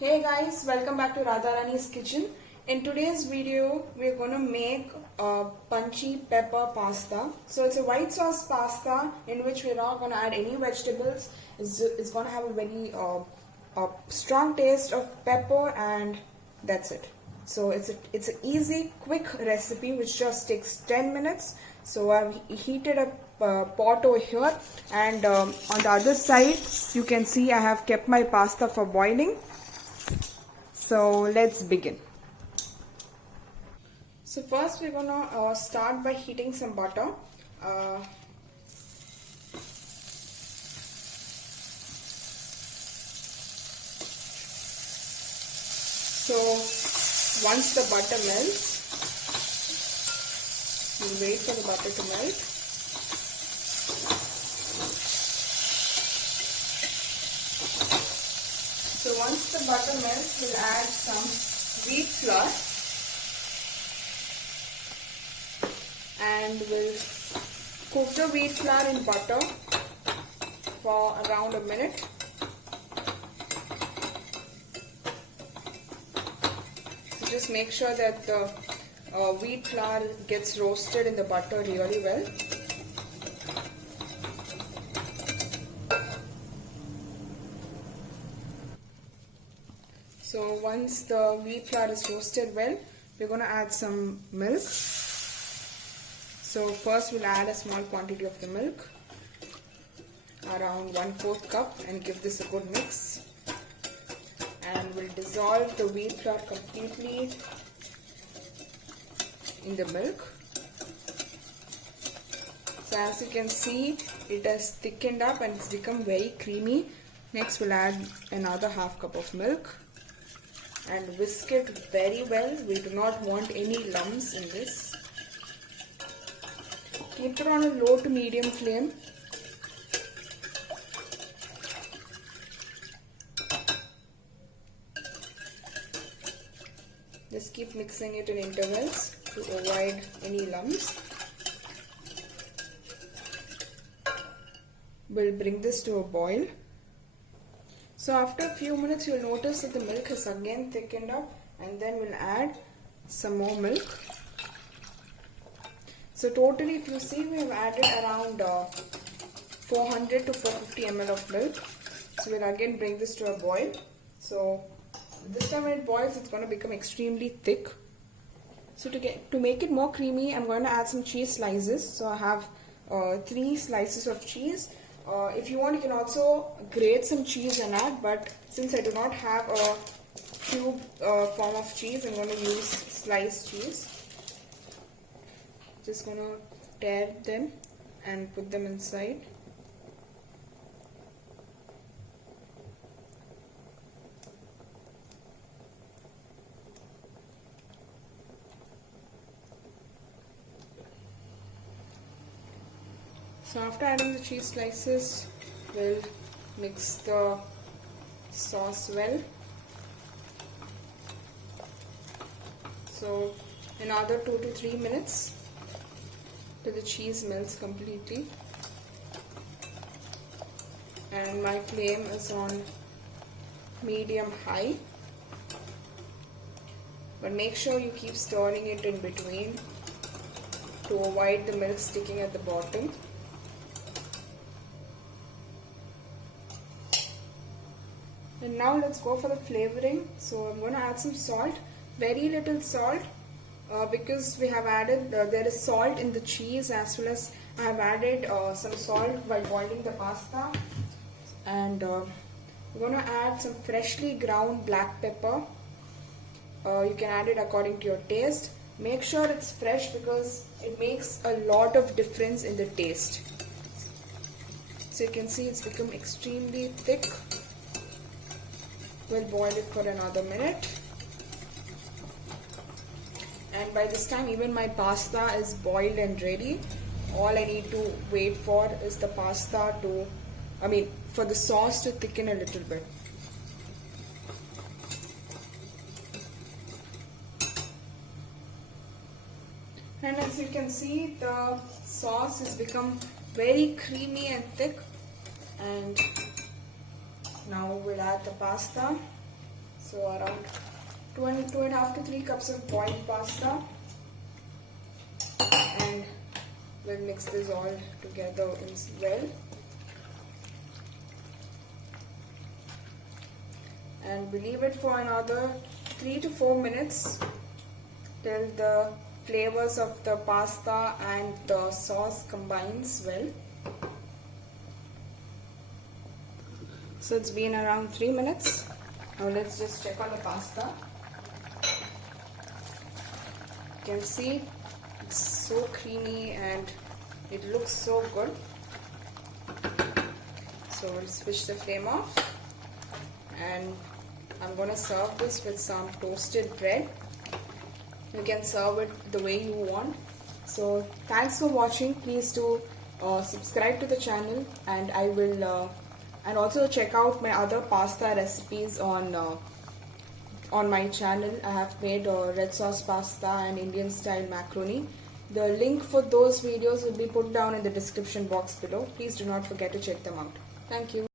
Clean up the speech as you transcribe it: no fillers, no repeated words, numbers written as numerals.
Hey guys, welcome back to Radharani's kitchen. In today's video, we're going to make a punchy pepper pasta. So it's a white sauce pasta in which we're not going to add any vegetables. It's going to have a very strong taste of pepper, and that's it. So it's an easy, quick recipe which just takes 10 minutes. So I've heated up pot over here, and on the other side you can see I have kept my pasta for boiling. So let's begin. So first we're gonna start by heating some butter. So once the butter melts, we'll wait for the butter to melt. So once the butter melts, we'll add some wheat flour and we'll cook the wheat flour in butter for around a minute. So just make sure that the wheat flour gets roasted in the butter really well. So once the wheat flour is roasted well, we're going to add some milk. So first we'll add a small quantity of the milk, around 1/4 cup, and give this a good mix. And we'll dissolve the wheat flour completely in the milk. So as you can see, it has thickened up and it's become very creamy. Next we'll add another 1/2 cup of milk and whisk it very well. We do not want any lumps in this. Keep it on a low to medium flame. Just keep mixing it in intervals to avoid any lumps. We'll bring this to a boil. So after a few minutes, you'll notice that the milk has again thickened up, and then we'll add some more milk. So totally, if you see, we have added around 400 to 450 ml of milk. So we'll again bring this to a boil. So this time when it boils, it's going to become extremely thick. So to make it more creamy, I'm going to add some cheese slices. So I have 3 slices of cheese. If you want, you can also grate some cheese and add, but since I do not have a cube form of cheese, I'm going to use sliced cheese. Just going to tear them and put them inside. So after adding the cheese slices, we'll mix the sauce well. So another 2 to 3 minutes till the cheese melts completely. And my flame is on medium high. But make sure you keep stirring it in between to avoid the milk sticking at the bottom. And now let's go for the flavoring. So I'm going to add some salt, very little salt, because we have added, there is salt in the cheese, as well as I have added some salt while boiling the pasta. And we're going to add some freshly ground black pepper. You can add it according to your taste. Make sure it's fresh because it makes a lot of difference in the taste. So you can see it's become extremely thick. We'll boil it for another minute. And by this time, even my pasta is boiled and ready. All I need to wait for is the pasta to, for the sauce to thicken a little bit. And as you can see, the sauce has become very creamy and thick. And now we'll add the pasta. So around 2.5 to 3 cups of boiled pasta, and we'll mix this all together well. And we leave it for another 3 to 4 minutes till the flavors of the pasta and the sauce combines well. So it's been around 3 minutes. Now let's just check on the pasta. You can see it's so creamy and it looks so good. So we'll switch the flame off, and I'm going to serve this with some toasted bread. You can serve it the way you want. So thanks for watching. Please do subscribe to the channel, and I will and also check out my other pasta recipes on my channel. I have made red sauce pasta and Indian style macaroni. The link for those videos will be put down in the description box below. Please do not forget to check them out. Thank you.